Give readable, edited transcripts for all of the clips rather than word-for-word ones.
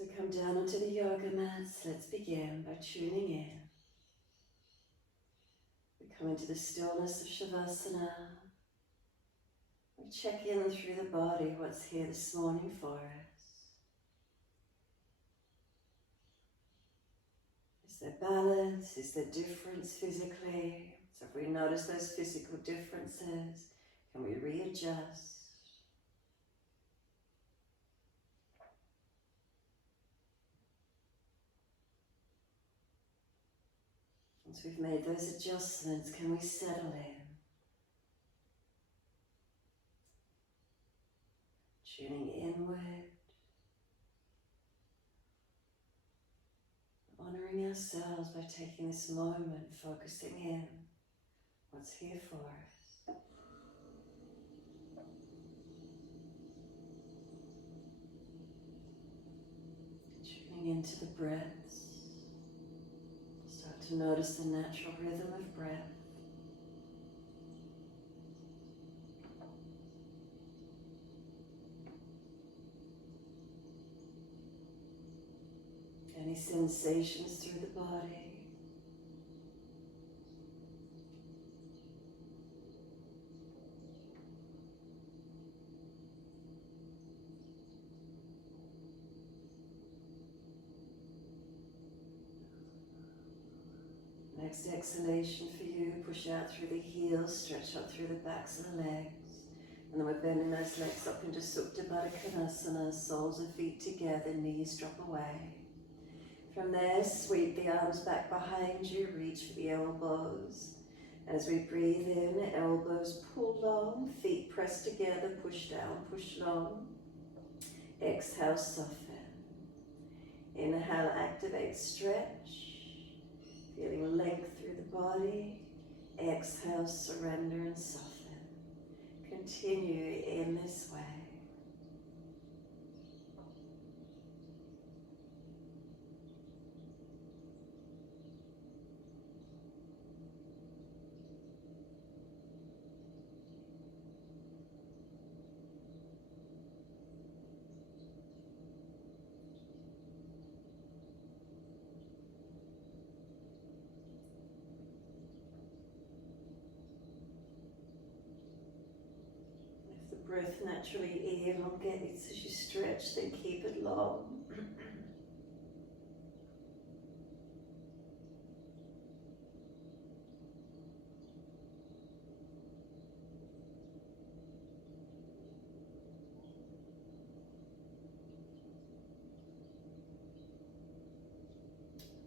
So come down onto the yoga mats. Let's begin by tuning in. We come into the stillness of Shavasana. We check in through the body, what's here this morning for us. Is there balance? Is there difference physically? So if we notice those physical differences, can we readjust? Once we've made those adjustments, can we settle in? Tuning inward, honouring ourselves by taking this moment, focusing in what's here for us. Tuning into the breaths. Start to notice the natural rhythm of breath. Any sensations through the body. Next exhalation for you, push out through the heels, stretch up through the backs of the legs. And then we're bending those legs up into Supta Baddha Konasana, soles of feet together, knees drop away. From there, sweep the arms back behind you, reach for the elbows. As we breathe in, elbows pull long, feet press together, push down, push long. Exhale, soften. Inhale, activate, stretch. Feeling length through the body. Exhale, surrender and soften. Continue in this way. Breath naturally elongates as you stretch, then keep it long.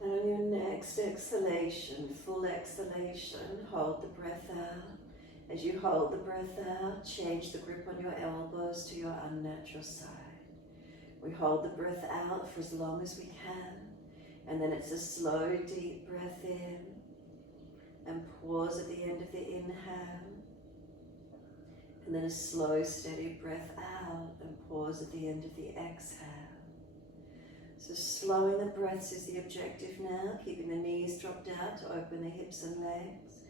And on your next exhalation, full exhalation, hold the breath out. As you hold the breath out, change the grip on your elbows to your unnatural side. We hold the breath out for as long as we can, and then it's a slow, deep breath in, and pause at the end of the inhale, and then a slow, steady breath out, and pause at the end of the exhale. So slowing the breaths is the objective now, keeping the knees dropped out to open the hips and legs.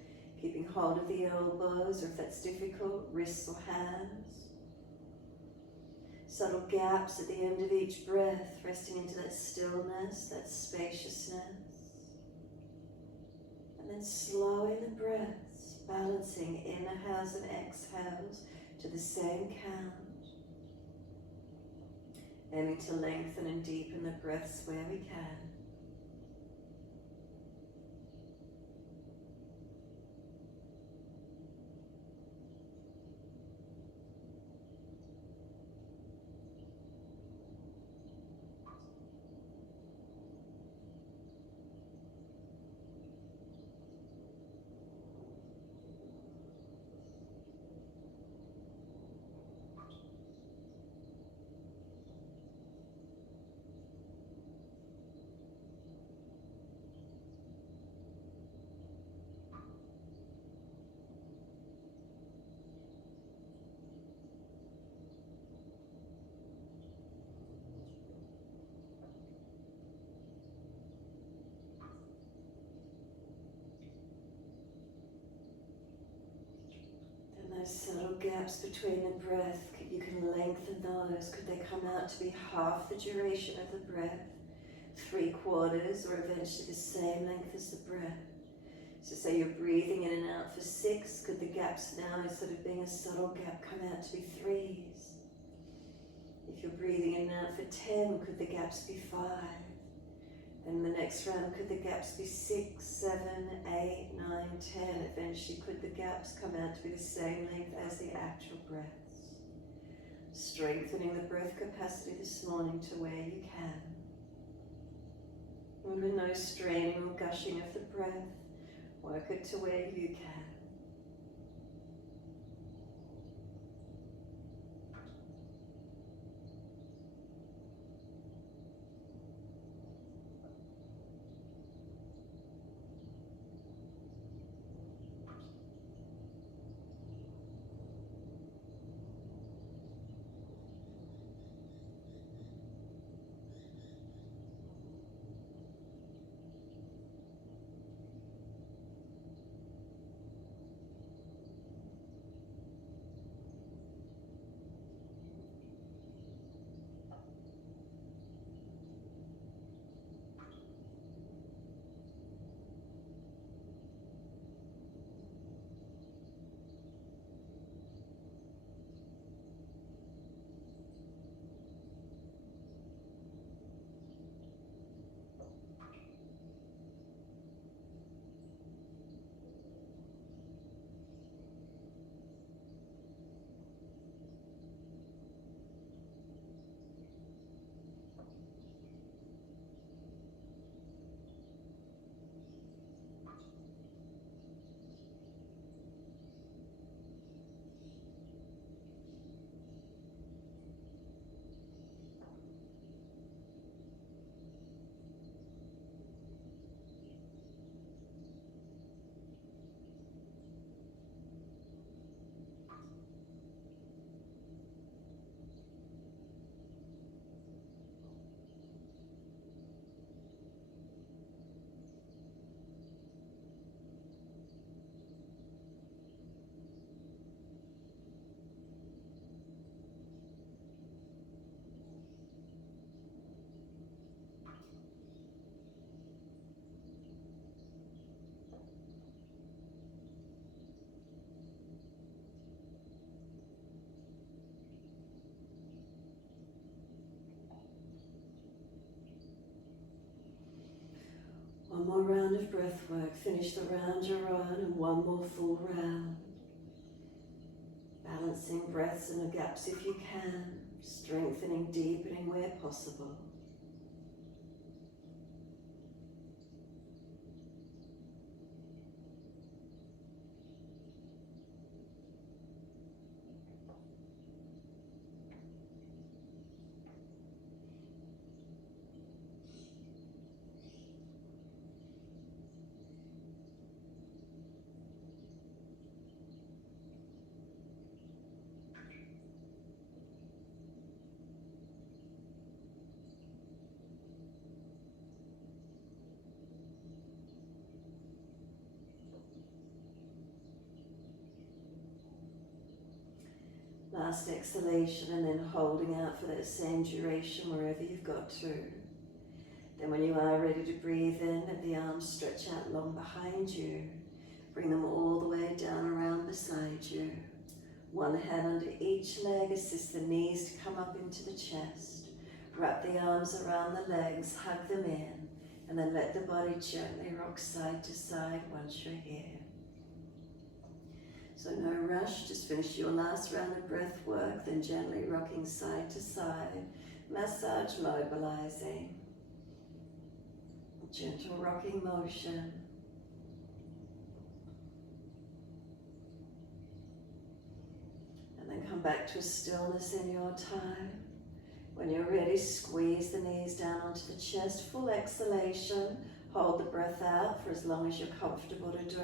Keeping hold of the elbows, or if that's difficult, wrists or hands. Subtle gaps at the end of each breath, resting into that stillness, that spaciousness. And then slowing the breaths, balancing inhales and exhales to the same count. Aiming to lengthen and deepen the breaths where we can. gaps between the breath, you can lengthen those. Could they come out to be half the duration of the breath, 3/4, or eventually the same length as the breath? So say you're breathing in and out for 6, could the gaps now, instead of being a subtle gap, come out to be 3s? If you're breathing in and out for 10, could the gaps be 5? Then the next round, could the gaps be 6, 7, 8, 9, 10? Eventually, could the gaps come out to be the same length as the actual breaths? Strengthening the breath capacity this morning to where you can. And with no straining or gushing of the breath, work it to where you can. One more round of breath work. Finish the round you're on, and one more full round. Balancing breaths in the gaps if you can, strengthening, deepening where possible. Last exhalation, and then holding out for that same duration wherever you've got to. Then when you are ready to breathe in, let the arms stretch out long behind you. Bring them all the way down around beside you. One hand under each leg, assist the knees to come up into the chest. Wrap the arms around the legs, hug them in, and then let the body gently rock side to side once you're here. So no rush, just finish your last round of breath work, then gently rocking side to side, massage mobilizing, gentle rocking motion. And then come back to a stillness in your time. When you're ready, squeeze the knees down onto the chest, full exhalation, hold the breath out for as long as you're comfortable to do.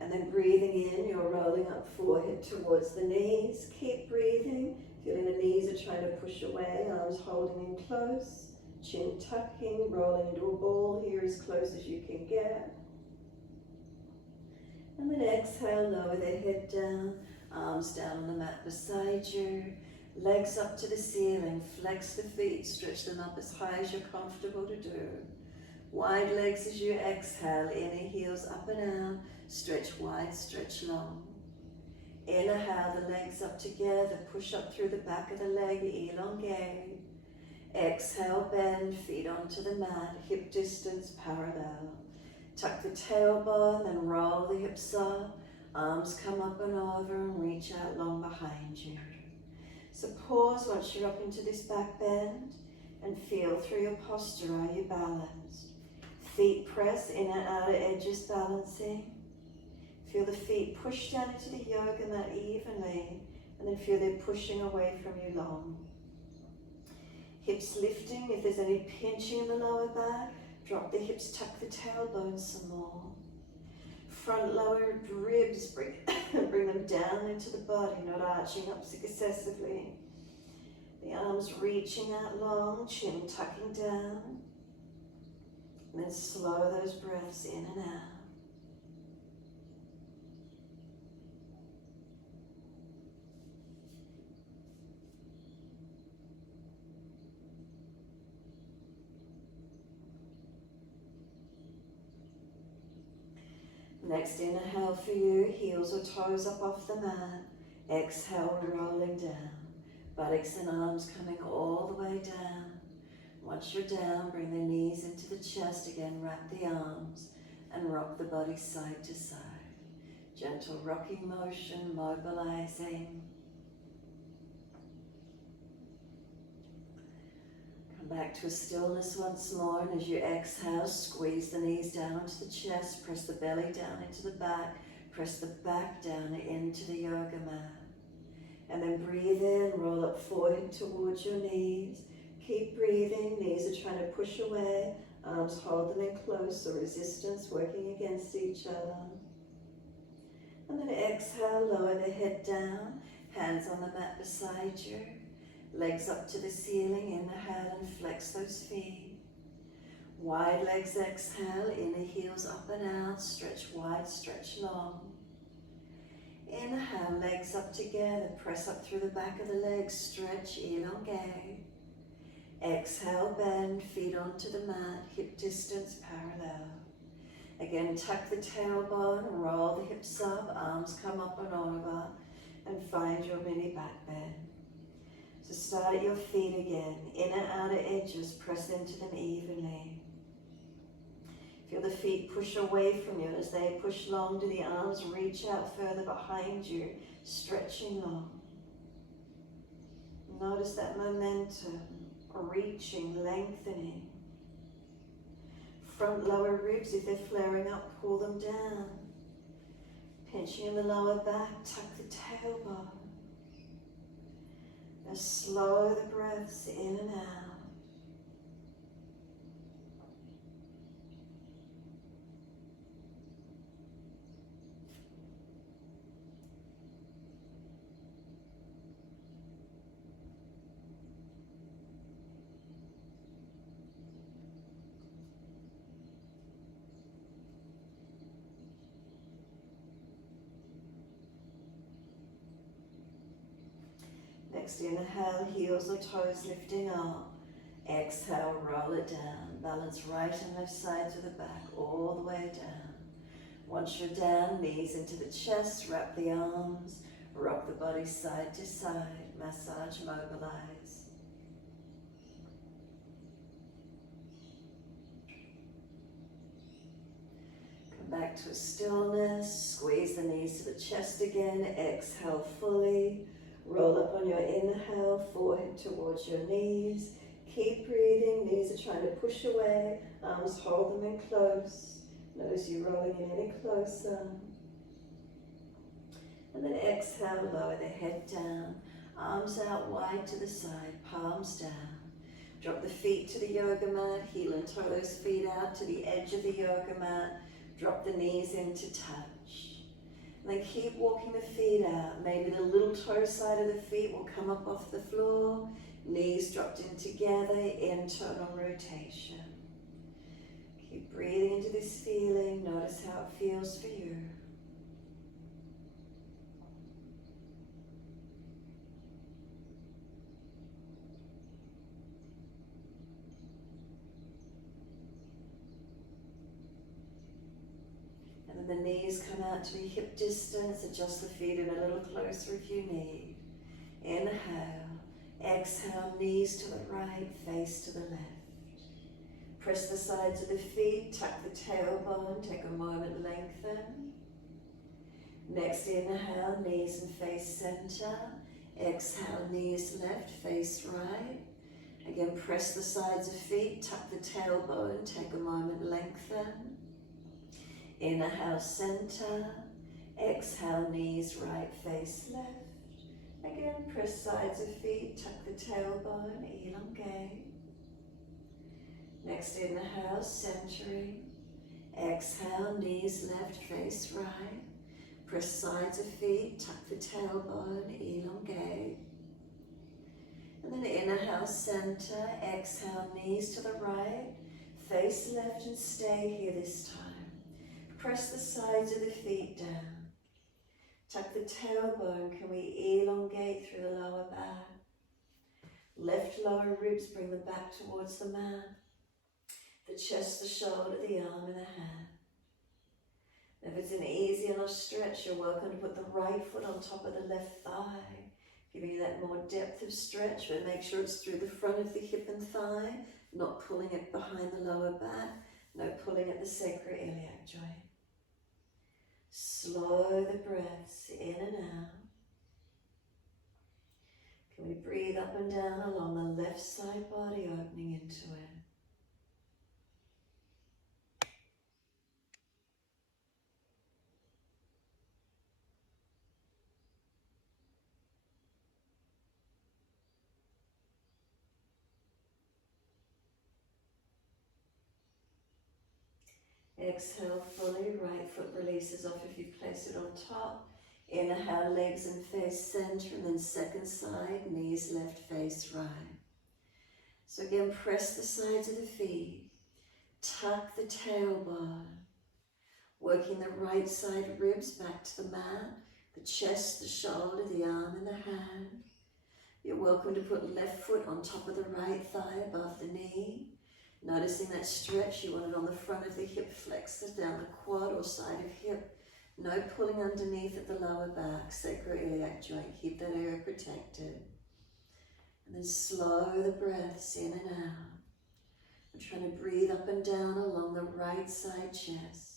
And then breathing in, you're rolling up forehead towards the knees. Keep breathing, feeling the knees are trying to push away, arms holding in close, chin tucking, rolling into a ball here as close as you can get. And then exhale, lower the head down, Arms down on the mat beside you. Legs up to the ceiling. Flex the feet. Stretch them up as high as you're comfortable to do. Wide legs as you exhale. Inner heels up and out. Stretch wide, stretch long. Inhale the legs up together. Push up through the back of the leg. Elongate. Exhale, bend. Feet onto the mat. Hip distance parallel. Tuck the tailbone, then roll the hips up. Arms come up and over and reach out long behind you. So pause once you're up into this back bend and feel through your posture. Are you balanced? Feet press, inner outer edges balancing. Feel the feet push down into the yoga mat evenly, and then feel they're pushing away from you long. Hips lifting. If there's any pinching in the lower back, drop the hips, tuck the tailbone some more. Front lower ribs, bring them down into the body, not arching up excessively. The arms reaching out long, chin tucking down. And then slow those breaths in and out. Next inhale for you, heels or toes up off the mat. Exhale, rolling down. Buttocks and arms coming all the way down. Once you're down, bring the knees into the chest again, wrap the arms and rock the body side to side. Gentle rocking motion, mobilizing. Back to a stillness once more, and as you exhale, squeeze the knees down onto the chest, press the belly down into the back, press the back down into the yoga mat. And then breathe in, roll up forehead towards your knees. Keep breathing, knees are trying to push away, arms hold them in close, so resistance working against each other. And then exhale, lower the head down, hands on the mat beside you. Legs up to the ceiling, inhale and flex those feet. Wide legs exhale, inner heels up and out, stretch wide, stretch long. Inhale, legs up together, press up through the back of the legs, stretch, elongate. Exhale, bend, feet onto the mat, hip distance parallel. Again, tuck the tailbone, roll the hips up, arms come up and over, and find your mini back bend. So start at your feet again, inner outer edges, press into them evenly. Feel the feet push away from you, and as they push long, do the arms reach out further behind you, stretching long. Notice that momentum, reaching, lengthening. Front lower ribs, if they're flaring up, pull them down. Pinching in the lower back, tuck the tailbone. Now slow the breaths in and out. Next inhale, heels or toes lifting up. Exhale, roll it down. Balance right and left sides of the back, all the way down. Once you're down, knees into the chest, wrap the arms, rock the body side to side, massage, mobilize. Come back to a stillness, squeeze the knees to the chest again, exhale fully. Roll up on your inhale, forehead towards your knees. Keep breathing, knees are trying to push away, arms hold them in close. Notice you rolling in any closer. And then exhale, lower the head down, arms out wide to the side, palms down. Drop the feet to the yoga mat, heel and toe those feet out to the edge of the yoga mat. Drop the knees into touch. And then keep walking the feet out. Maybe the little toe side of the feet will come up off the floor. Knees dropped in together, internal rotation. Keep breathing into this feeling. Notice how it feels for you. When the knees come out to be hip distance, adjust the feet in a little closer if you need. Inhale, exhale, knees to the right, face to the left. Press the sides of the feet, tuck the tailbone, take a moment, lengthen. Next inhale, knees and face center. Exhale, knees left, face right. Again, press the sides of feet, tuck the tailbone, take a moment, lengthen. Inhale, center. Exhale, knees right, face left. Again, press sides of feet, tuck the tailbone, elongate. Next inhale, centering. Exhale, knees left, face right. Press sides of feet, tuck the tailbone, elongate. And then inhale, center. Exhale, knees to the right, face left, and stay here this time. Press the sides of the feet down. Tuck the tailbone. Can we elongate through the lower back? Left lower ribs, bring them back towards the mat. The chest, the shoulder, the arm, and the hand. If it's an easy enough stretch, you're welcome to put the right foot on top of the left thigh, giving you that more depth of stretch, but make sure it's through the front of the hip and thigh, not pulling it behind the lower back, no pulling at the sacroiliac joint. Slow the breaths in and out. Can we breathe up and down along the left side body, opening into it? Exhale fully, right foot releases off if you've placed it on top. Inhale, legs and face center, and then second side, knees left, face right. So again, press the sides of the feet, tuck the tailbone, working the right side ribs back to the mat, the chest, the shoulder, the arm, and the hand. You're welcome to put left foot on top of the right thigh above the knee. Noticing that stretch, you want it on the front of the hip flexor, down the quad or side of hip. No pulling underneath at the lower back, sacroiliac joint. Keep that area protected. And then slow the breaths in and out. I'm trying to breathe up and down along the right side chest.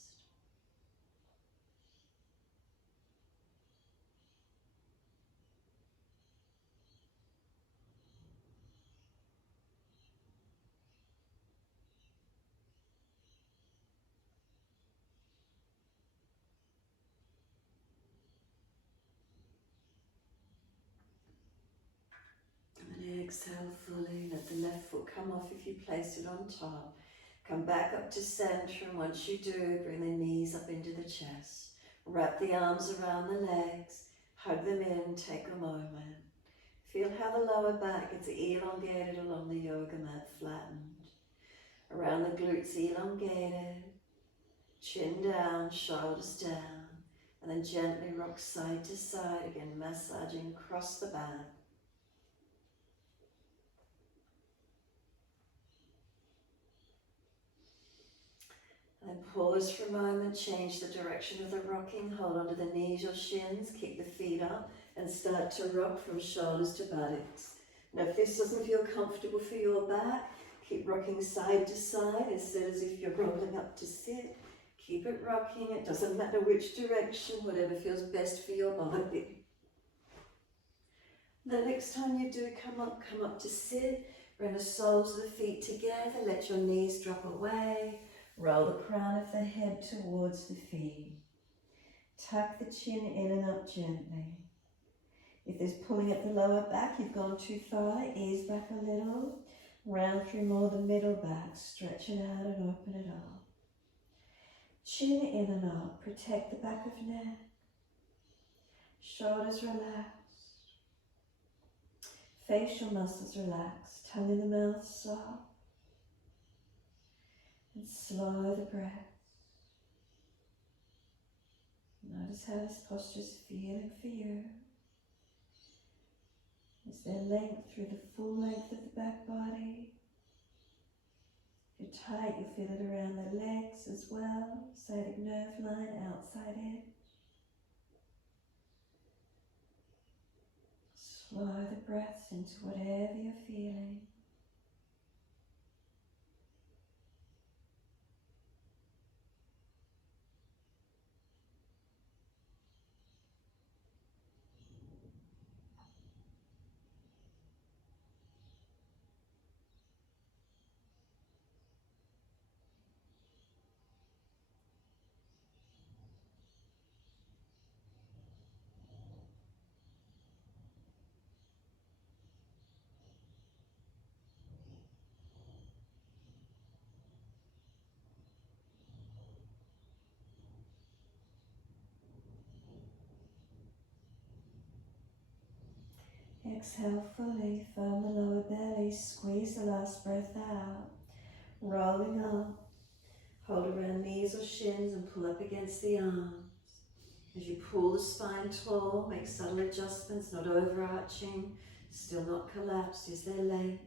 Exhale fully, let the left foot come off if you place it on top. Come back up to center, and once you do, bring the knees up into the chest. Wrap the arms around the legs, hug them in, take a moment. Feel how the lower back gets elongated along the yoga mat, flattened. Around the glutes elongated, chin down, shoulders down, and then gently rock side to side, again massaging across the back. And pause for a moment, change the direction of the rocking, hold onto the knees or shins, keep the feet up and start to rock from shoulders to buttocks. Now if this doesn't feel comfortable for your back, keep rocking side to side instead as if you're rolling up to sit. Keep it rocking, it doesn't matter which direction, whatever feels best for your body. The next time you do come up to sit, bring the soles of the feet together, let your knees drop away. Roll the crown of the head towards the feet. Tuck the chin in and up gently. If there's pulling at the lower back, you've gone too far, ease back a little. Round through more the middle back, stretch it out and open it up. Chin in and up, protect the back of neck. Shoulders relaxed. Facial muscles relaxed, tongue in the mouth soft. And slow the breath. Notice how this posture is feeling for you. Is there length through the full length of the back body? Your tight, you'll feel it around the legs as well. Sciatic nerve line, outside edge. Slow the breaths into whatever you're feeling. Exhale fully, firm the lower belly, squeeze the last breath out, rolling up. Hold around knees or shins and pull up against the arms. As you pull the spine tall, make subtle adjustments, not overarching, still not collapsed, is there length.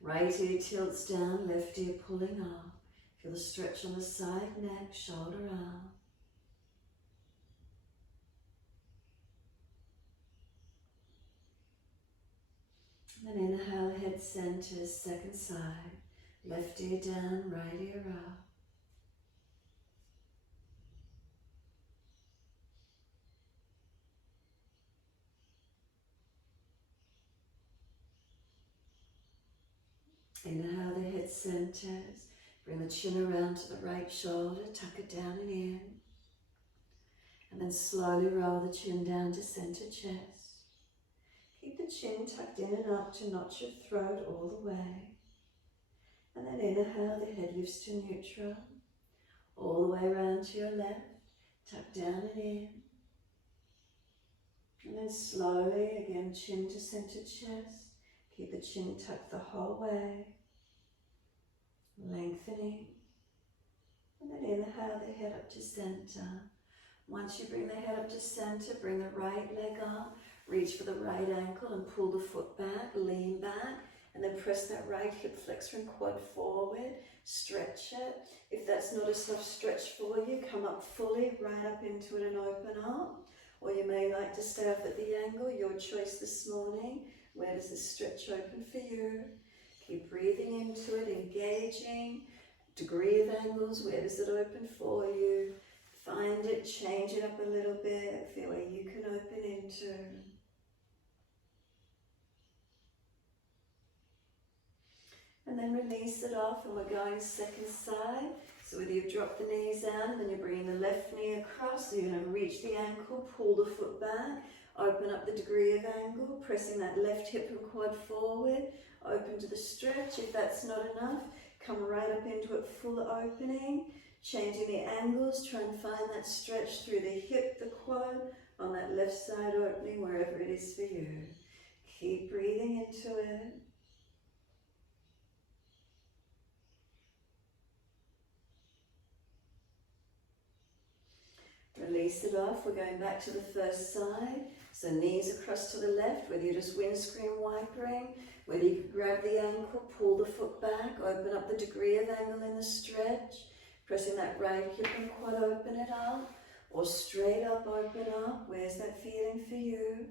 Right ear tilts down, left ear pulling up. Feel the stretch on the side, neck, shoulder, arm. And then inhale, head centers, second side. Left ear down, right ear up. Inhale, the head centers. Bring the chin around to the right shoulder, tuck it down and in. And then slowly roll the chin down to center chest. Keep the chin tucked in and up to notch your throat all the way. And then inhale, the head lifts to neutral. All the way around to your left, tuck down and in. And then slowly, again, chin to center chest. Keep the chin tucked the whole way. Lengthening. And then inhale, the head up to center. Once you bring the head up to center, bring the right leg up. Reach for the right ankle and pull the foot back, lean back. And then press that right hip flexor and quad forward. Stretch it. If that's not a soft stretch for you, come up fully, right up into it and open up. Or you may like to stay up at the angle, your choice this morning. Where does this stretch open for you? Keep breathing into it, engaging. Degree of angles, where does it open for you? Find it, change it up a little bit, feel where you can open into. And then release it off, and we're going second side. So whether you've dropped the knees down, then you're bringing the left knee across, so you're going to reach the ankle, pull the foot back, open up the degree of angle, pressing that left hip and quad forward, open to the stretch. If that's not enough, come right up into it, full opening, changing the angles, try and find that stretch through the hip, the quad, on that left side opening, wherever it is for you. Keep breathing into it. Release it off. We're going back to the first side. So knees across to the left, whether you're just windscreen wipering, whether you can grab the ankle, pull the foot back, open up the degree of angle in the stretch, pressing that right hip and quad, open it up, or straight up, open up. Where's that feeling for you?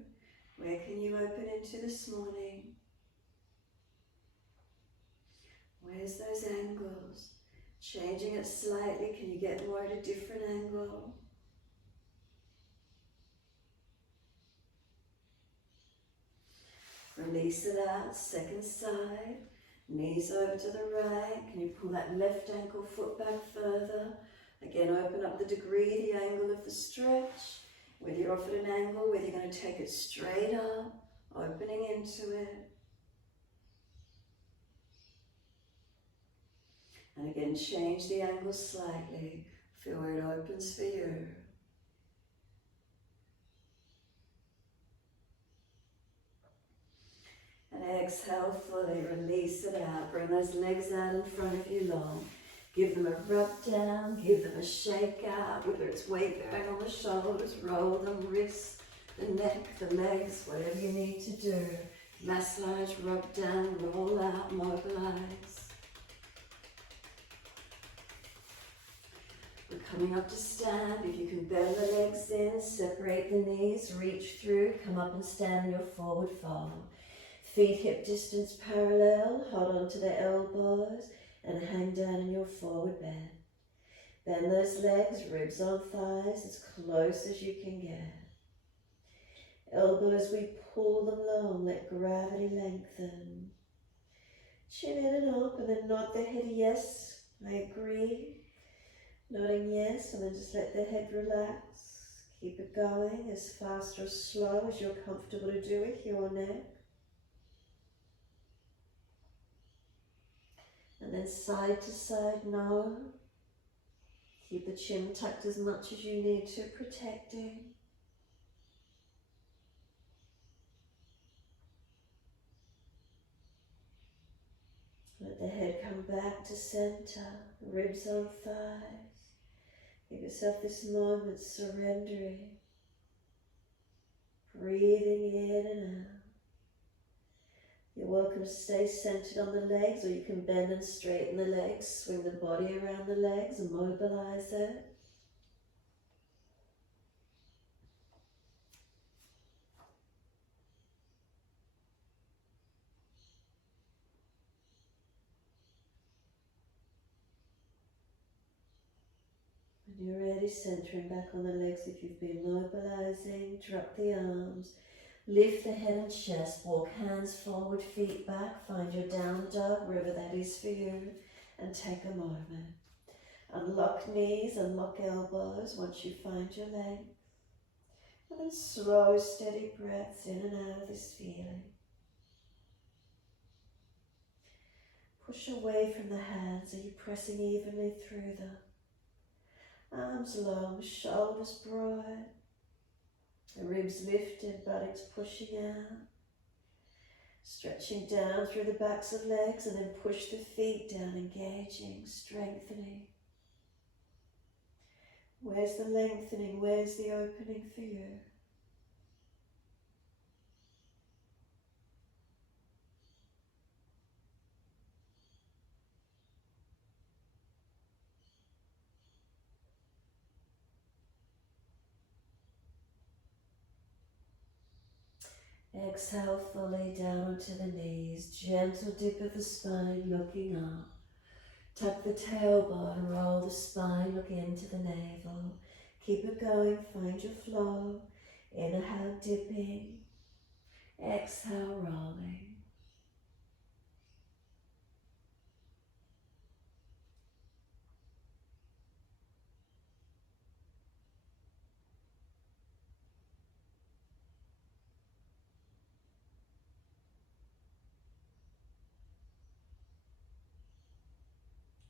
Where can you open into this morning? Where's those angles? Changing it slightly, can you get more at a different angle? Release it out, second side, knees over to the right. Can you pull that left ankle, foot back further? Again, open up the degree, the angle of the stretch. Whether you're off at an angle, whether you're going to take it straight up, opening into it. And again, change the angle slightly. Feel where it opens for you. And exhale fully, release it out. Bring those legs out in front of you long. Give them a rub down, give them a shake out, whether it's weight bearing on the shoulders, roll them, wrists, the neck, the legs, whatever you need to do. Massage, rub down, roll out, mobilize. Coming up to stand, if you can bend the legs in, separate the knees, reach through, come up and stand in your forward fold. Feet hip distance parallel, hold on to the elbows and hang down in your forward bend. Bend those legs, ribs on thighs, as close as you can get. Elbows, we pull them long, let gravity lengthen. Chin in and up, and then nod the head yes, I agree. Nodding yes, and then just let the head relax. Keep it going as fast or slow as you're comfortable to do with your neck. And then side to side, no. Keep the chin tucked as much as you need to, protecting. Let the head come back to center, ribs on thighs. Give yourself this moment surrendering. Breathing in and out. You're welcome to stay centered on the legs, or you can bend and straighten the legs, swing the body around the legs and mobilize it. When you're ready, centering back on the legs if you've been mobilizing, drop the arms, lift the head and chest, walk hands forward, feet back, find your down dog, wherever that is for you, and take a moment. Unlock knees, unlock elbows once you find your length. And then slow, steady breaths in and out of this feeling. Push away from the hands. Are you pressing evenly through them? Arms long, shoulders broad. The ribs lifted, buttocks pushing out. Stretching down through the backs of legs and then push the feet down, engaging, strengthening. Where's the lengthening? Where's the opening for you? Exhale fully down onto the knees. Gentle dip of the spine, looking up. Tuck the tailbone, roll the spine, look into the navel. Keep it going, find your flow. Inhale, dipping. Exhale, rolling.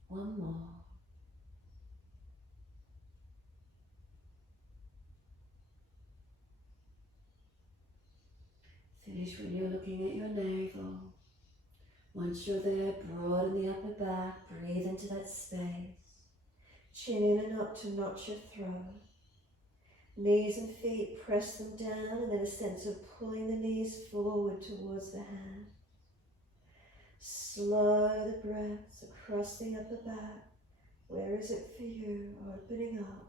One more. Finish when you're looking at your navel. Once you're there, broaden the upper back, breathe into that space. Chin in and up to notch your throat. Knees and feet, press them down, and then a sense of pulling the knees forward towards the hand. Slow the breaths across the upper back. Where is it for you? Opening up.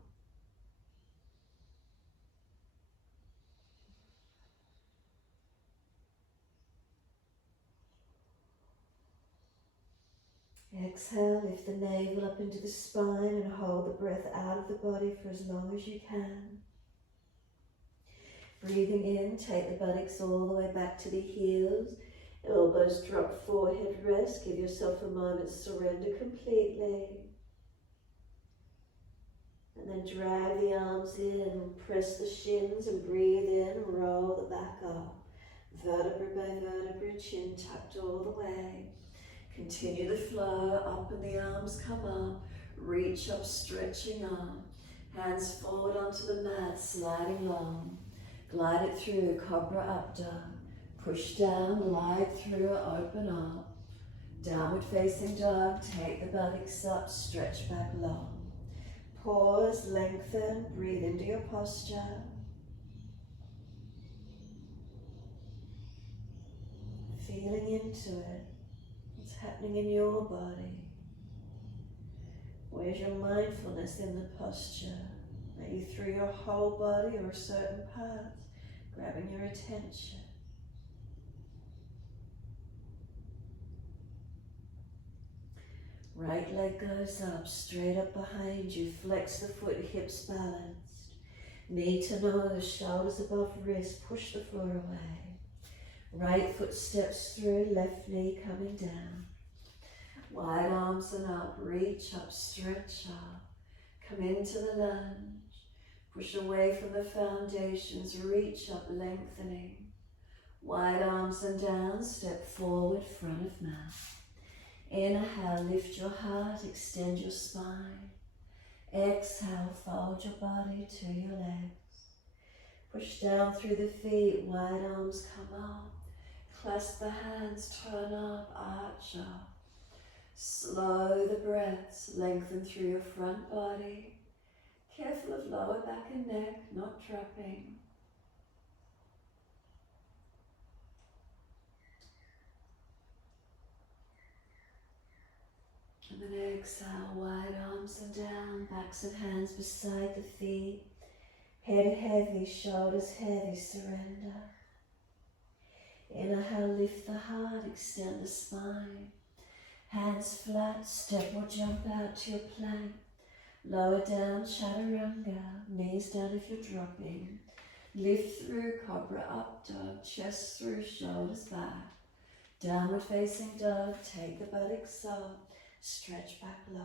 Exhale, lift the navel up into the spine and hold the breath out of the body for as long as you can. Breathing in, take the buttocks all the way back to the heels. Elbows drop, forehead rest. Give yourself a moment, surrender completely. And then drag the arms in and press the shins and breathe in and roll the back up. Vertebra by vertebra, chin tucked all the way. Continue the flow, up and the arms come up. Reach up, stretching up. Hands forward onto the mat, sliding long. Glide it through, cobra up dog. Push down, glide through, open up. Downward facing dog, take the buttocks up, stretch back long. Pause, lengthen, breathe into your posture. Feeling into it. What's happening in your body. Where's your mindfulness in the posture? Are you through your whole body or a certain part, grabbing your attention? Right leg goes up, straight up behind you. Flex the foot, hips balanced. Knee to nose, shoulders above wrist. Push the floor away. Right foot steps through, left knee coming down. Wide arms and up, reach up, stretch up. Come into the lunge. Push away from the foundations, reach up, lengthening. Wide arms and down, step forward, front of mouth. Inhale, lift your heart, extend your spine. Exhale, fold your body to your legs. Push down through the feet, wide arms come up. Clasp the hands, turn up, arch up. Slow the breaths, lengthen through your front body. Careful of lower back and neck, not dropping. And then exhale, wide arms and down, backs and hands beside the feet. Head heavy, shoulders heavy, surrender. Inhale, lift the heart, extend the spine. Hands flat, step or jump out to your plank. Lower down, chaturanga, knees down if you're dropping. Lift through, cobra up dog, chest through, shoulders back. Downward facing dog, take the buttocks up. Stretch back low.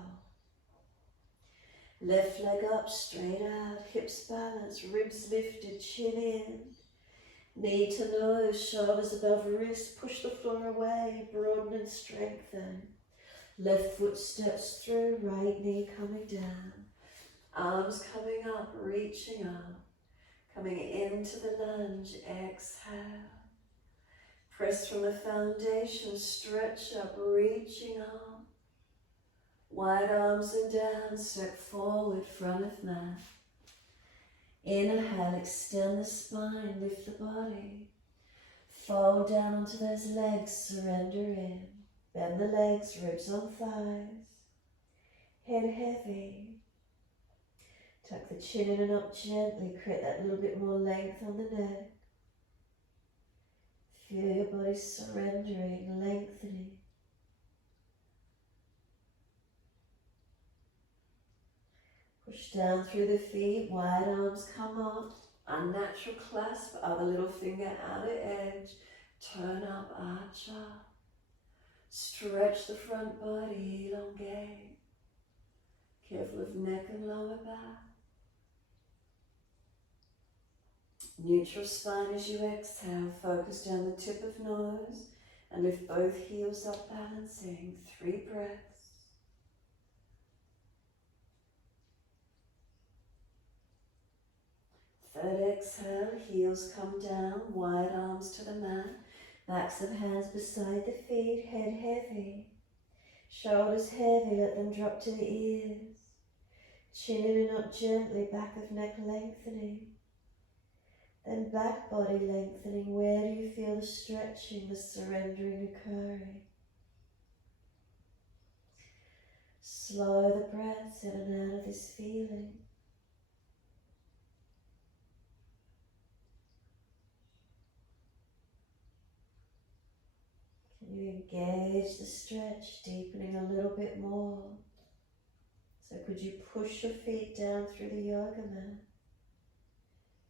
Left leg up, straight out, hips balanced, ribs lifted, chin in. Knee to nose, shoulders above wrist, push the floor away, broaden and strengthen. Left foot steps through, right knee coming down. Arms coming up, reaching up. Coming into the lunge, exhale. Press from the foundation, stretch up, reaching up. Wide arms and down, step forward, front of mat. Inhale, extend the spine, lift the body. Fold down onto those legs, surrender in. Bend the legs, ribs on thighs. Head heavy. Tuck the chin in and up gently, create that little bit more length on the neck. Feel your body surrendering, lengthening. Push down through the feet, wide arms come up, unnatural clasp, other little finger outer edge, turn up, arch up. Stretch the front body, elongate. Careful of neck and lower back. Neutral spine as you exhale, focus down the tip of nose and lift both heels up, balancing. 3 breaths. Third exhale, heels come down, wide arms to the mat, backs of hands beside the feet, head heavy, shoulders heavy, let them drop to the ears, chin in and up gently, back of neck lengthening, then back body lengthening. Where do you feel the stretching, the surrendering occurring? Slow the breaths in and out of this feeling. You engage the stretch, deepening a little bit more. So could you push your feet down through the yoga mat?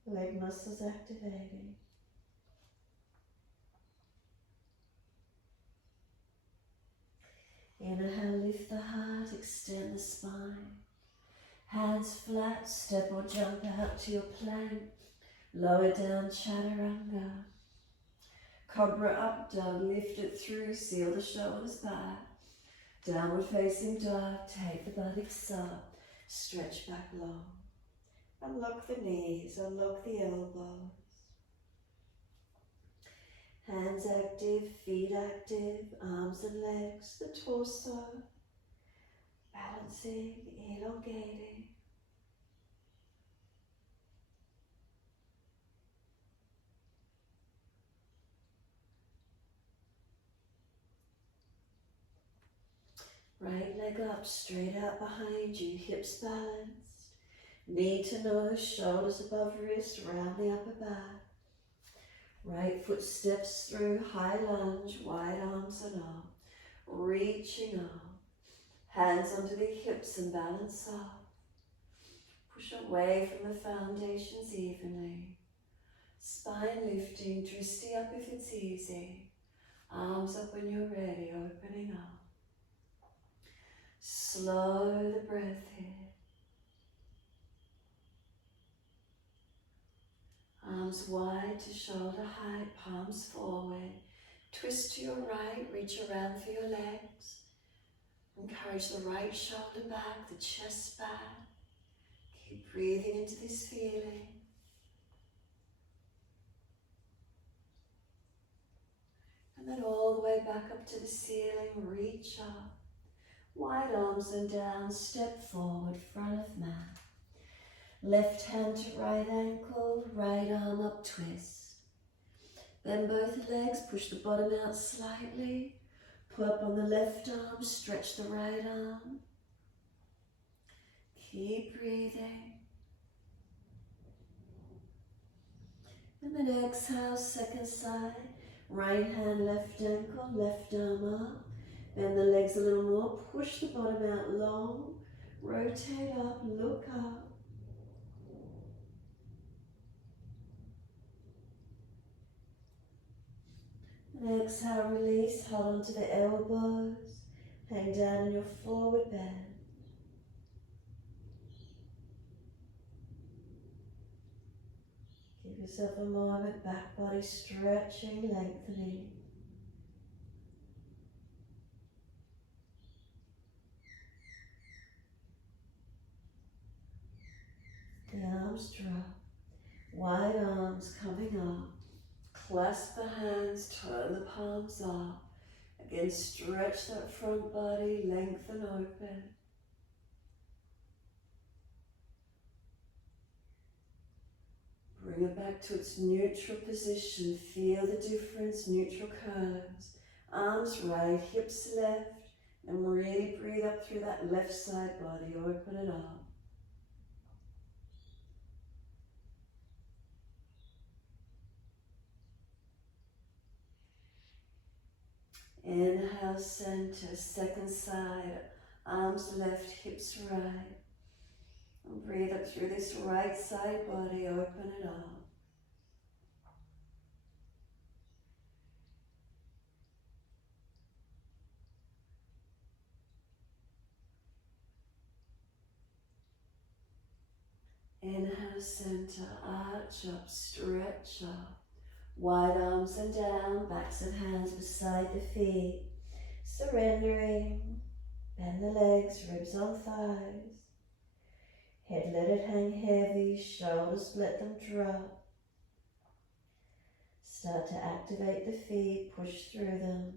Leg muscles activating. Inhale, lift the heart, extend the spine. Hands flat, step or jump out to your plank. Lower down, chaturanga. Cobra up dog, lift it through, seal the shoulders back. Downward facing dog, take the buttocks up, stretch back long. Unlock the knees, unlock the elbows. Hands active, feet active, arms and legs, the torso. Balancing, elongating. Right leg up, straight out behind you, hips balanced. Knee to nose, shoulders above wrist, round the upper back. Right foot steps through, high lunge, wide arms and up. Reaching up. Hands onto the hips and balance up. Push away from the foundations evenly. Spine lifting, twisty up if it's easy. Arms up when you're ready, opening up. Slow the breath here. Arms wide to shoulder height, palms forward. Twist to your right, reach around for your legs. Encourage the right shoulder back, the chest back. Keep breathing into this feeling. And then all the way back up to the ceiling, reach up. Wide arms and down, step forward, front of mat. Left hand to right ankle, right arm up, twist. Bend both legs, push the bottom out slightly. Pull up on the left arm, stretch the right arm. Keep breathing. And then exhale, second side. Right hand, left ankle, left arm up. Bend the legs a little more, push the bottom out long. Rotate up, look up. And exhale, release, hold onto the elbows. Hang down in your forward bend. Give yourself a moment, back body stretching, lengthening. The arms drop, wide arms coming up. Clasp the hands, turn the palms up. Again, stretch that front body, lengthen open. Bring it back to its neutral position. Feel the difference, neutral curves. Arms right, hips left, and really breathe up through that left side body. Open it up. Inhale, center, second side, arms left, hips right. And breathe up through this right side body, open it up. Inhale, center, arch up, stretch up. Wide arms and down, backs of hands beside the feet. Surrendering, bend the legs, ribs on thighs. Head let it hang heavy, shoulders let them drop. Start to activate the feet, push through them.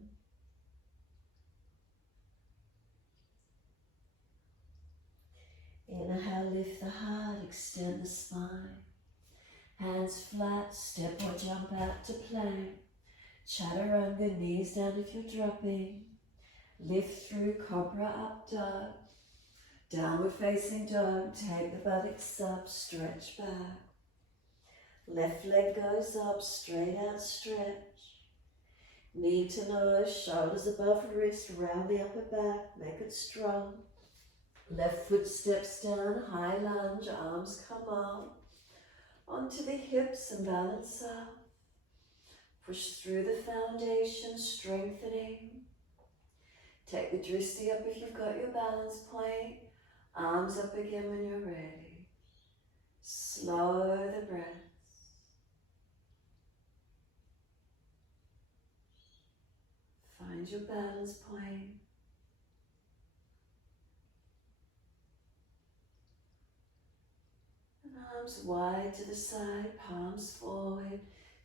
Inhale, lift the heart, extend the spine. Hands flat, step or jump out to plank. Chaturanga, knees down if you're dropping. Lift through cobra, up dog. Downward facing dog, take the buttocks up, stretch back. Left leg goes up, straight out stretch. Knee to nose, shoulders above wrist, round the upper back, make it strong. Left foot steps down, high lunge, arms come up. Onto the hips and balance up. Push through the foundation, strengthening. Take the drishti up if you've got your balance point. Arms up again when you're ready. Slow the breaths. Find your balance point. Arms wide to the side, palms forward.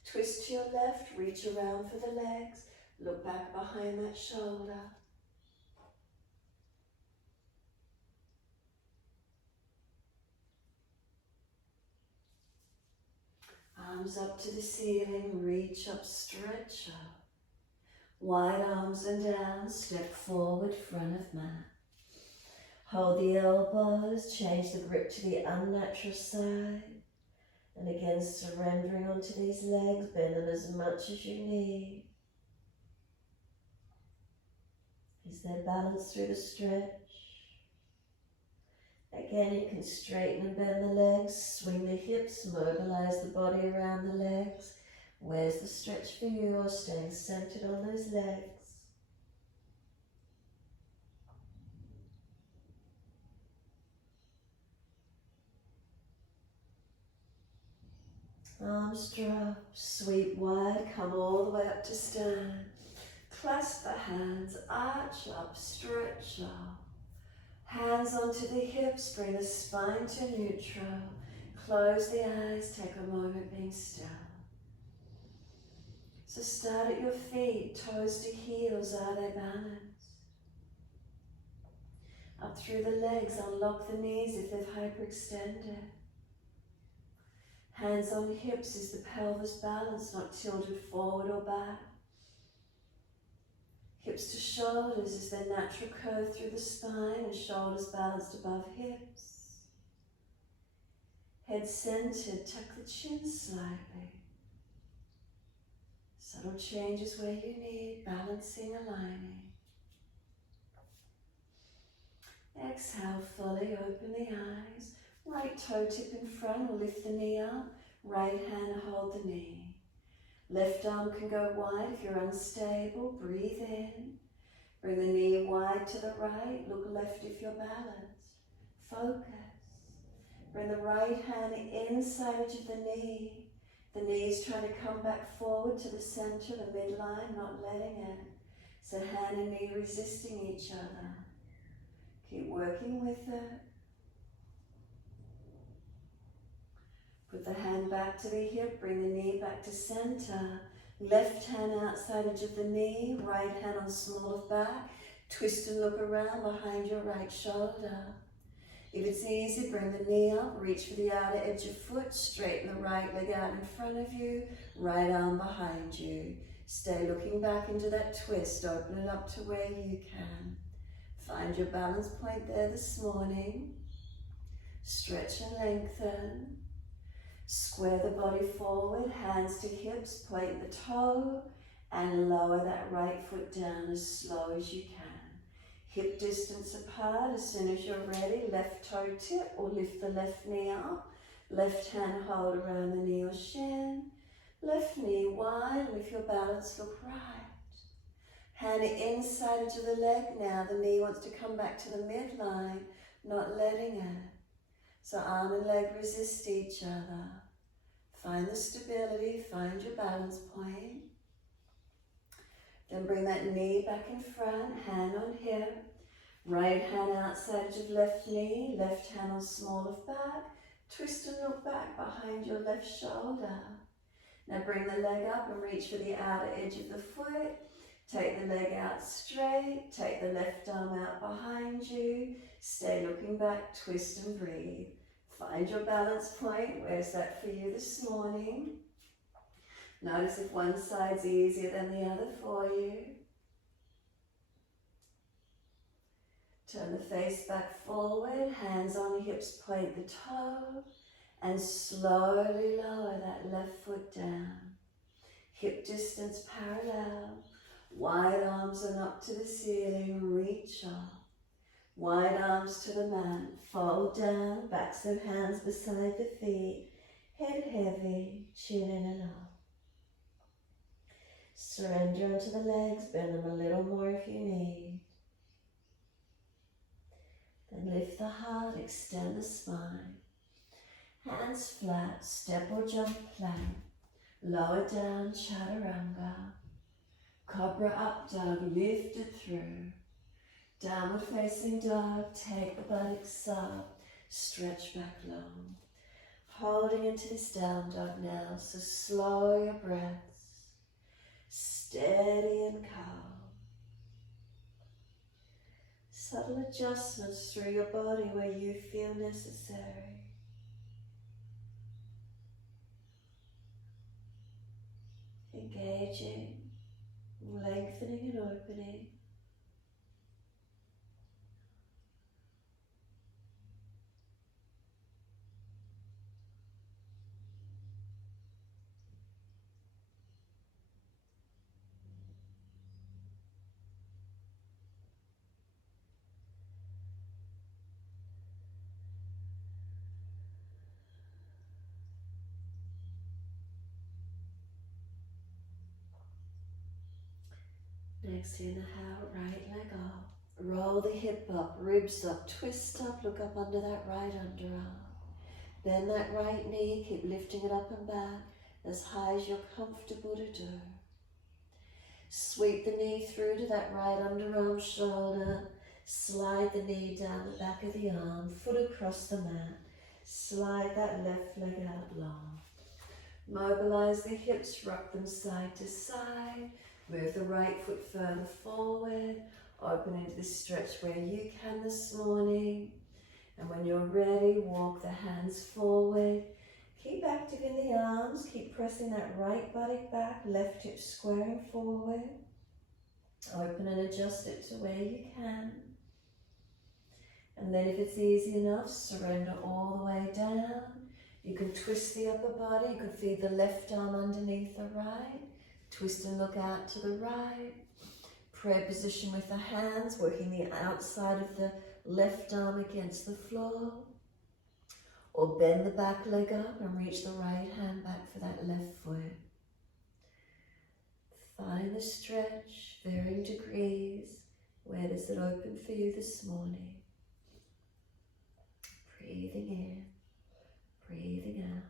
Twist to your left, reach around for the legs. Look back behind that shoulder. Arms up to the ceiling, reach up, stretch up. Wide arms and down, step forward, front of mat. Hold the elbows, change the grip to the unnatural side. And again, surrendering onto these legs, bend them as much as you need. Is there balance through the stretch? Again, you can straighten and bend the legs, swing the hips, mobilize the body around the legs. Where's the stretch for you, or staying centered on those legs? Arms drop, sweep wide, come all the way up to stand. Clasp the hands, arch up, stretch up. Hands onto the hips, bring the spine to neutral. Close the eyes, take a moment being still. So start at your feet, toes to heels, are they balanced? Up through the legs, unlock the knees if they've hyperextended. Hands on hips, is the pelvis balanced, not tilted forward or back? Hips to shoulders, is there natural curve through the spine and shoulders balanced above hips? Head centered, tuck the chin slightly. Subtle changes where you need, balancing, aligning. Exhale fully, open the eyes. Right toe tip in front, or lift the knee up. Right hand, hold the knee. Left arm can go wide if you're unstable. Breathe in. Bring the knee wide to the right. Look left if you're balanced. Focus. Bring the right hand inside edge of the knee. The knee's trying to come back forward to the center, the midline, not letting it. So hand and knee resisting each other. Keep working with it. Put the hand back to the hip, bring the knee back to center. Left hand outside edge of the knee, right hand on small of back. Twist and look around behind your right shoulder. If it's easy, bring the knee up, reach for the outer edge of foot, straighten the right leg out in front of you, right arm behind you. Stay looking back into that twist, open it up to where you can. Find your balance point there this morning. Stretch and lengthen. Square the body forward, hands to hips, point the toe, and lower that right foot down as slow as you can. Hip distance apart. As soon as you're ready, left toe tip or lift the left knee up. Left hand hold around the knee or shin. Left knee wide, and if you're balanced, look right. Hand inside into the leg now. The knee wants to come back to the midline, not letting it. So arm and leg resist each other. Find the stability, find your balance point. Then bring that knee back in front, hand on hip. Right hand outside edge of left knee, left hand on small of back. Twist and look back behind your left shoulder. Now bring the leg up and reach for the outer edge of the foot. Take the leg out straight, take the left arm out behind you. Stay looking back, twist and breathe. Find your balance point. Where's that for you this morning? Notice if one side's easier than the other for you. Turn the face back forward, hands on hips, point the toe, and slowly lower that left foot down. Hip distance parallel, wide arms and up to the ceiling, reach up. Wide arms to the mat, fold down, backs of hands beside the feet, head heavy, chin in and up. Surrender onto the legs, bend them a little more if you need. Then lift the heart, extend the spine. Hands flat, step or jump plank. Lower down, chaturanga. Cobra up dog, lift it through. Downward facing dog, take the buttocks up, stretch back long. Holding into this down dog now, so slow your breaths. Steady and calm. Subtle adjustments through your body where you feel necessary. Engaging lengthening and opening. Next, inhale, right leg up. Roll the hip up, ribs up, twist up, look up under that right underarm. Bend that right knee, keep lifting it up and back as high as you're comfortable to do. Sweep the knee through to that right underarm shoulder. Slide the knee down the back of the arm, foot across the mat. Slide that left leg out long. Mobilize the hips, rock them side to side. Move the right foot further forward. Open into this stretch where you can this morning. And when you're ready, walk the hands forward. Keep active in the arms. Keep pressing that right buttock back, left hip squaring forward. Open and adjust it to where you can. And then if it's easy enough, surrender all the way down. You can twist the upper body. You can feed the left arm underneath the right. Twist and look out to the right. Prayer position with the hands, working the outside of the left arm against the floor. Or bend the back leg up and reach the right hand back for that left foot. Find the stretch, varying degrees. Where does it open for you this morning? Breathing in, breathing out.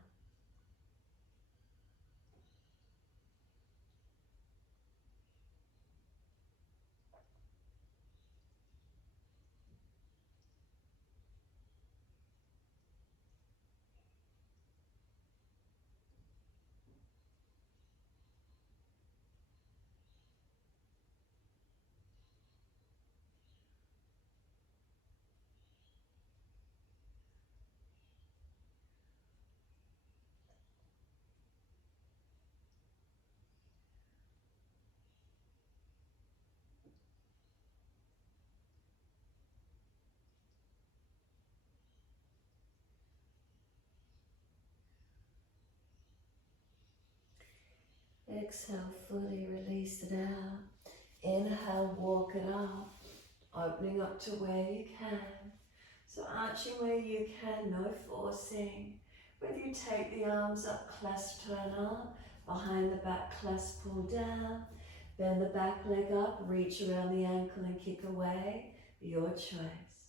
Exhale, fully release it out. Inhale, walk it up, opening up to where you can. So arching where you can, no forcing. Whether you take the arms up, clasp, turn up, behind the back, clasp, pull down. Bend the back leg up, reach around the ankle and kick away. Your choice.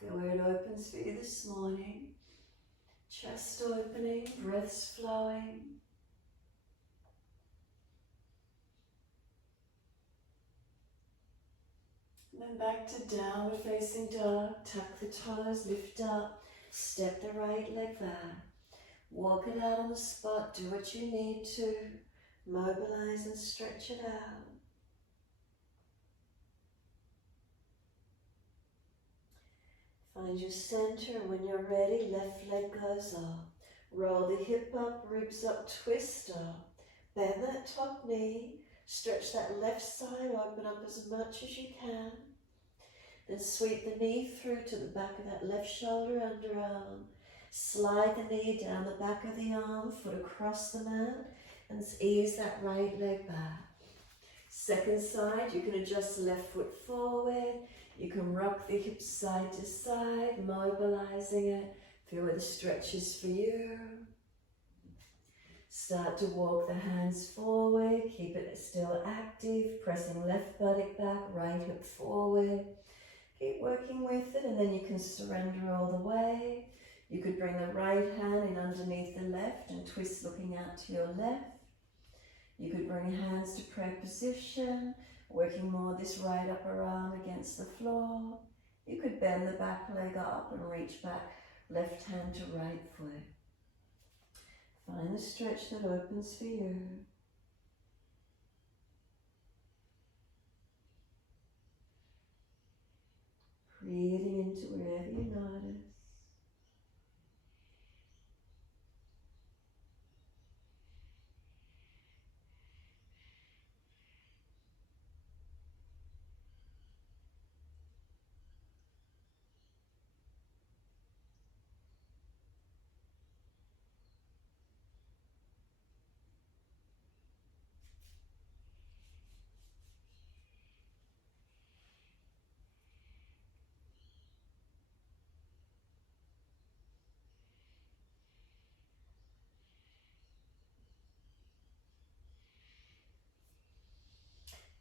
Feel where it opens for you this morning. Chest opening, breaths flowing. Then back to downward facing dog. Tuck the toes, lift up, step the right leg back. Walk it out on the spot, do what you need to. Mobilize and stretch it out. Find your center, and when you're ready, left leg goes up. Roll the hip up, ribs up, twist up. Bend that top knee, stretch that left side, open up as much as you can. Then sweep the knee through to the back of that left shoulder, underarm. Slide the knee down the back of the arm, foot across the mat, and ease that right leg back. Second side, you can adjust the left foot forward. You can rock the hips side to side, mobilizing it. Feel where the stretch is for you. Start to walk the hands forward. Keep it still active, pressing left buttock back, right hip forward. Keep working with it, and then you can surrender all the way. You could bring the right hand in underneath the left and twist looking out to your left. You could bring hands to prayer position, working more this right upper arm against the floor. You could bend the back leg up and reach back, left hand to right foot. Find the stretch that opens for you. Breathing into wherever you notice.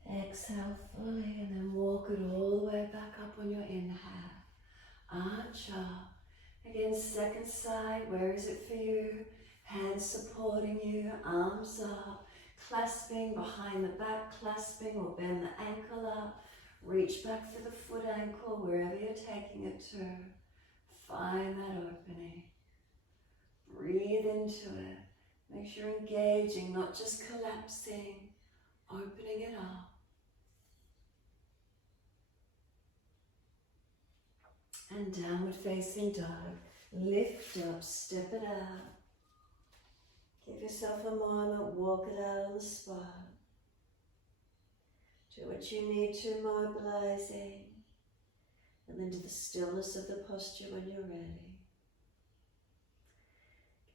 Exhale fully and then walk it all the way back up on your inhale. Arch up. Again, second side, where is it for you? Hands supporting you, arms up, clasping behind the back, clasping or bend the ankle up. Reach back for the foot ankle, wherever you're taking it to. Find that opening. Breathe into it. Make sure you're engaging, not just collapsing, opening it up. And downward facing dog. Lift up, step it out. Give yourself a moment, walk it out on the spot. Do what you need to, mobilizing. And then to the stillness of the posture when you're ready.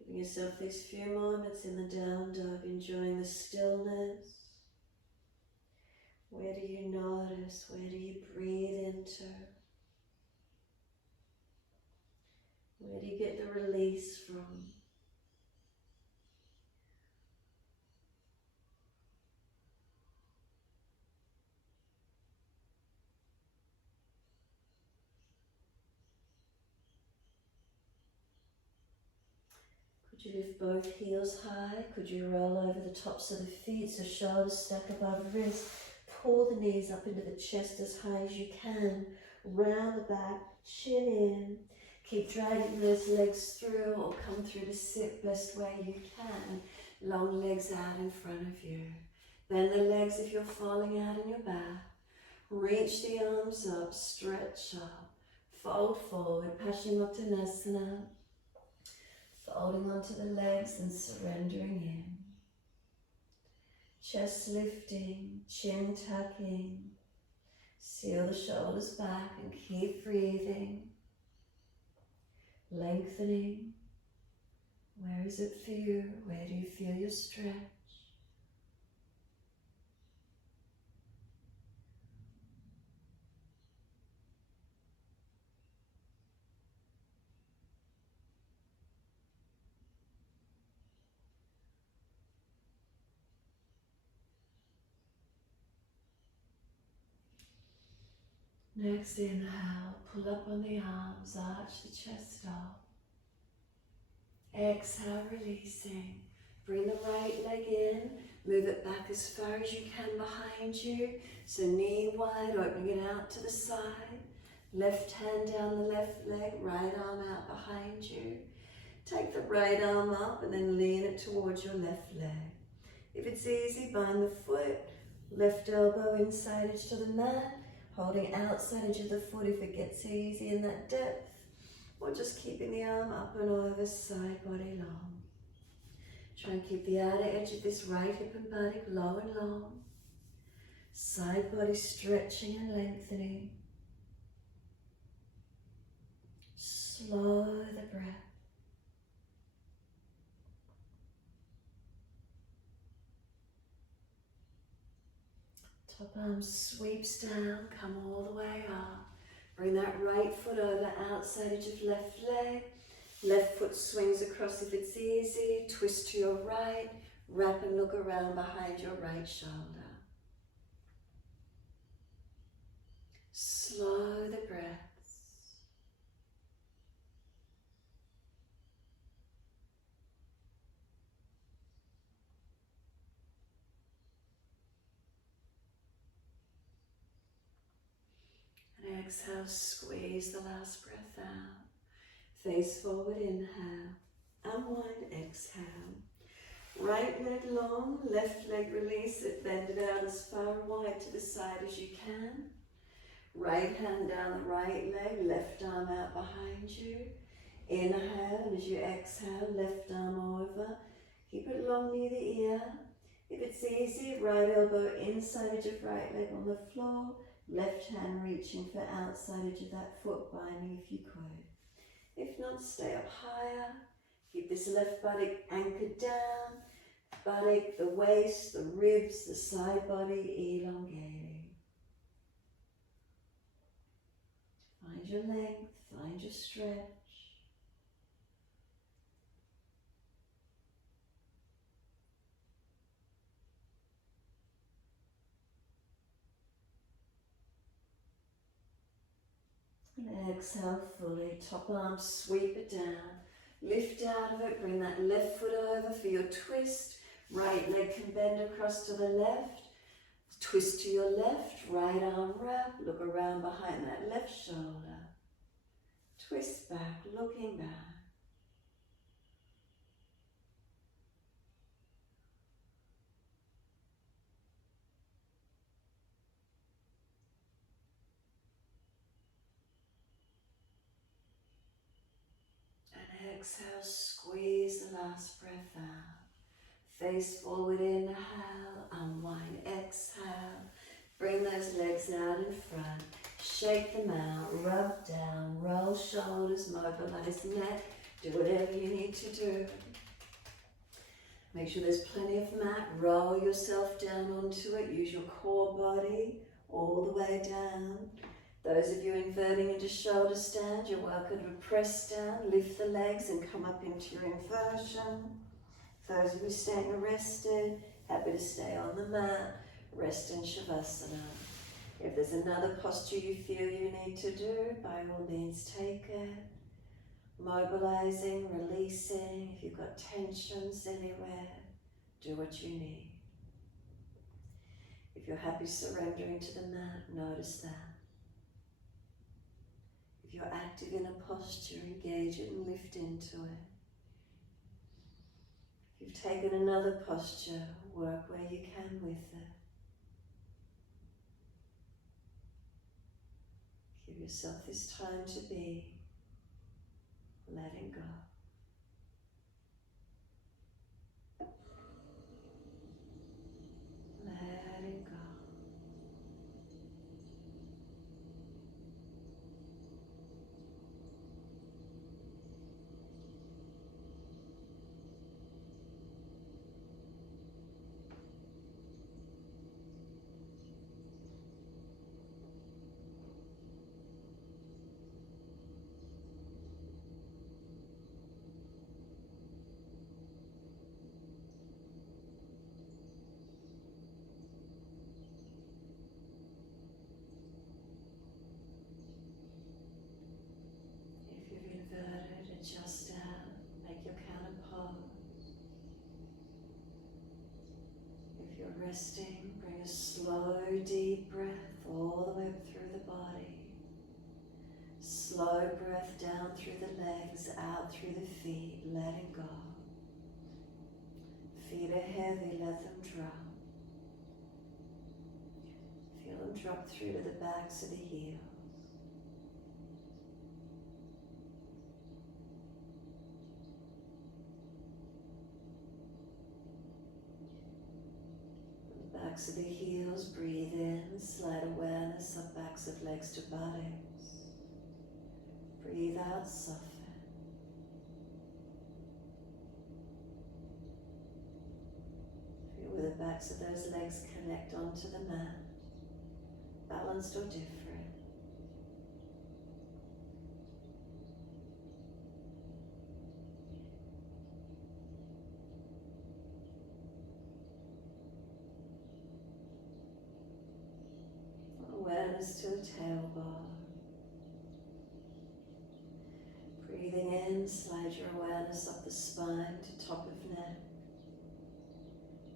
Giving yourself these few moments in the down dog, enjoying the stillness. Where do you notice? Where do you breathe into? Where do you get the release from? Could you lift both heels high? Could you roll over the tops of the feet so shoulders stack above wrists? Pull the knees up into the chest as high as you can. Round the back, chin in. Keep dragging those legs through or come through to sit best way you can. Long legs out in front of you. Bend the legs if you're falling out in your back. Reach the arms up, stretch up. Fold forward, Paschimottanasana. Folding onto the legs and surrendering in. Chest lifting, chin tucking. Seal the shoulders back and keep breathing. Lengthening. Where is it for you? Where do you feel your stretch? Next inhale, pull up on the arms, arch the chest up. Exhale, releasing. Bring the right leg in, move it back as far as you can behind you. So knee wide, opening it out to the side. Left hand down the left leg, right arm out behind you. Take the right arm up and then lean it towards your left leg. If it's easy, bind the foot, left elbow inside edge to the mat, holding outside edge of the foot if it gets easy in that depth, or just keeping the arm up and over, side body long. Try and keep the outer edge of this right hip and buttock low and long. Side body stretching and lengthening. Slow the breath. Top arm sweeps down, come all the way up. Bring that right foot over, outside edge of left leg. Left foot swings across if it's easy. Twist to your right. Wrap and look around behind your right shoulder. Slow the breaths. And exhale, squeeze the last breath out. Face forward, inhale. Unwind, exhale. Right leg long, left leg release it, bend it out as far wide to the side as you can. Right hand down the right leg, left arm out behind you. Inhale, and as you exhale, left arm over. Keep it long near the ear. If it's easy, right elbow inside edge of right leg on the floor. Left hand reaching for outside edge of that foot, binding if you could. If not, stay up higher. Keep this left buttock anchored down. Buttock, the waist, the ribs, the side body elongating. Find your length, find your stretch. And exhale fully. Top arm, sweep it down. Lift out of it. Bring that left foot over for your twist. Right leg can bend across to the left. Twist to your left. Right arm wrap. Look around behind that left shoulder. Twist back, looking back. And exhale, squeeze the last breath out. Face forward, inhale, unwind, exhale. Bring those legs out in front. Shake them out, rub down, roll shoulders, mobilize neck. Do whatever you need to do. Make sure there's plenty of mat. Roll yourself down onto it. Use your core body all the way down. Those of you inverting into shoulder stand, you're welcome to press down, lift the legs and come up into your inversion. Those of you staying rested, happy to stay on the mat, rest in Shavasana. If there's another posture you feel you need to do, by all means take it. Mobilizing, releasing, if you've got tensions anywhere, do what you need. If you're happy surrendering to the mat, notice that. If you're active in a posture, engage it and lift into it. If you've taken another posture, work where you can with it. Give yourself this time to be, letting go. Letting go. Adjust out, make your counter pose. If you're resting, bring a slow, deep breath all the way up through the body. Slow breath down through the legs, out through the feet, letting go. Feet are heavy, let them drop. Feel them drop through to the backs of the heels. Backs of the heels, breathe in, slide awareness up backs of legs to buttocks. Breathe out, soften. Feel where the backs of those legs connect onto the mat, balanced or different. Awareness to the tailbone. Breathing in, slide your awareness up the spine to top of neck.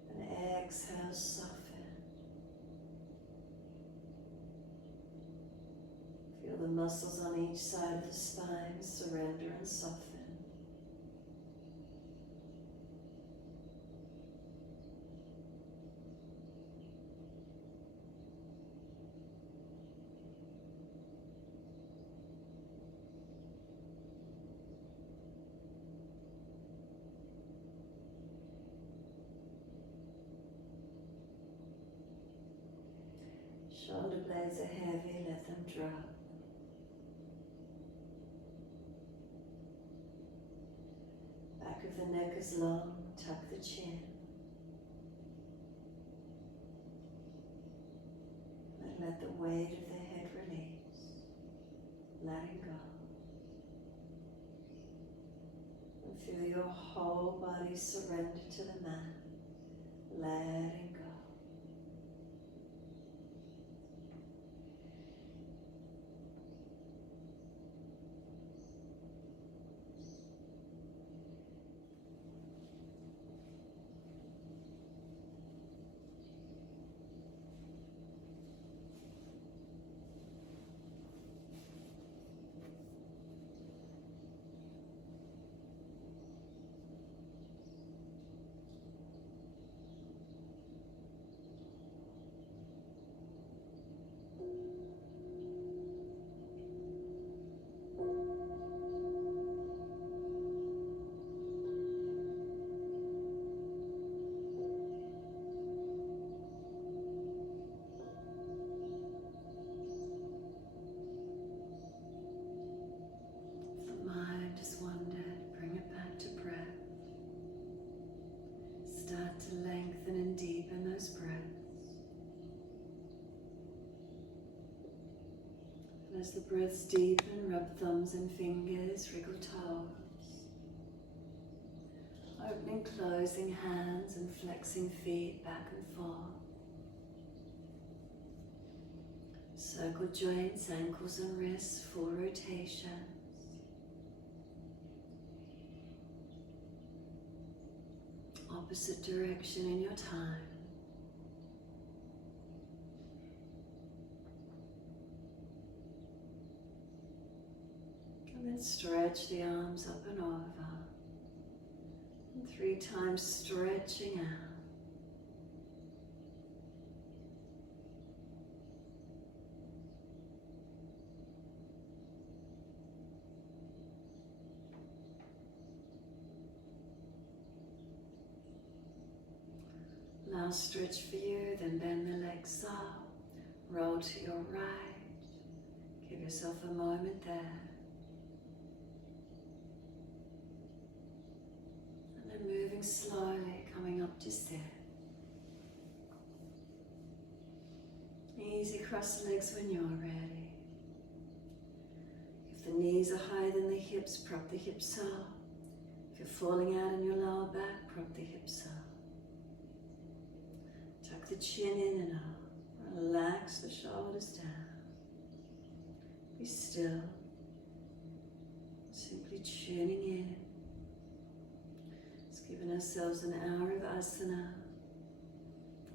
And exhale, soften. Feel the muscles on each side of the spine surrender and soften. Shoulder blades are heavy, let them drop. Back of the neck is long, tuck the chin. And let the weight of the head release, letting go. And feel your whole body surrender to the mat, letting go. And as the breaths deepen, rub thumbs and fingers, wriggle toes. Opening, closing hands and flexing feet back and forth. Circle joints, ankles and wrists, full rotations. Opposite direction in your time. And then stretch the arms up and over. And 3 times stretching out. Last stretch for you, then bend the legs up, roll to your right. Give yourself a moment there. And then moving slowly, coming up to sit. Easy cross the legs when you're ready. If the knees are higher than the hips, prop the hips up. If you're falling out in your lower back, prop the hips up. Tuck the chin in and up. Relax the shoulders down. Be still. Simply tuning in. Just giving ourselves an hour of asana,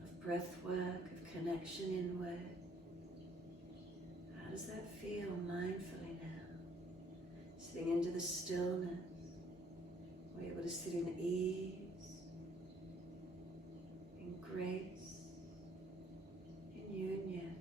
of breath work, of connection inward. How does that feel mindfully now? Sitting into the stillness. We're able to sit in ease, in grace, in union.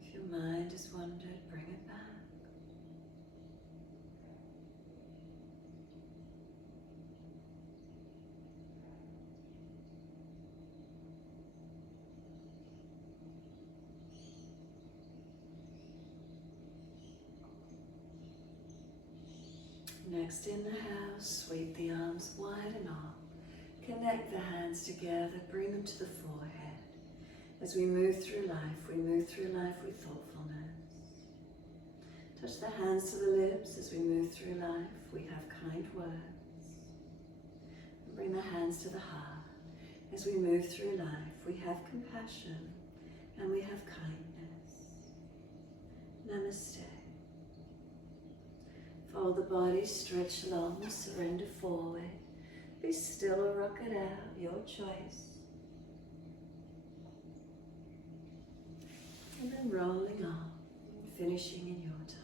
If your mind has wandered, bring it back. Next, inhale, sweep the arms wide and up. Connect the hands together, bring them to the forehead. As we move through life with thoughtfulness. Touch the hands to the lips as we move through life. We have kind words. And bring the hands to the heart. As we move through life, we have compassion and we have kindness. Namaste. Fold the body, stretch long, surrender forward. Be still or rock it out, your choice. And then rolling up, finishing in your time.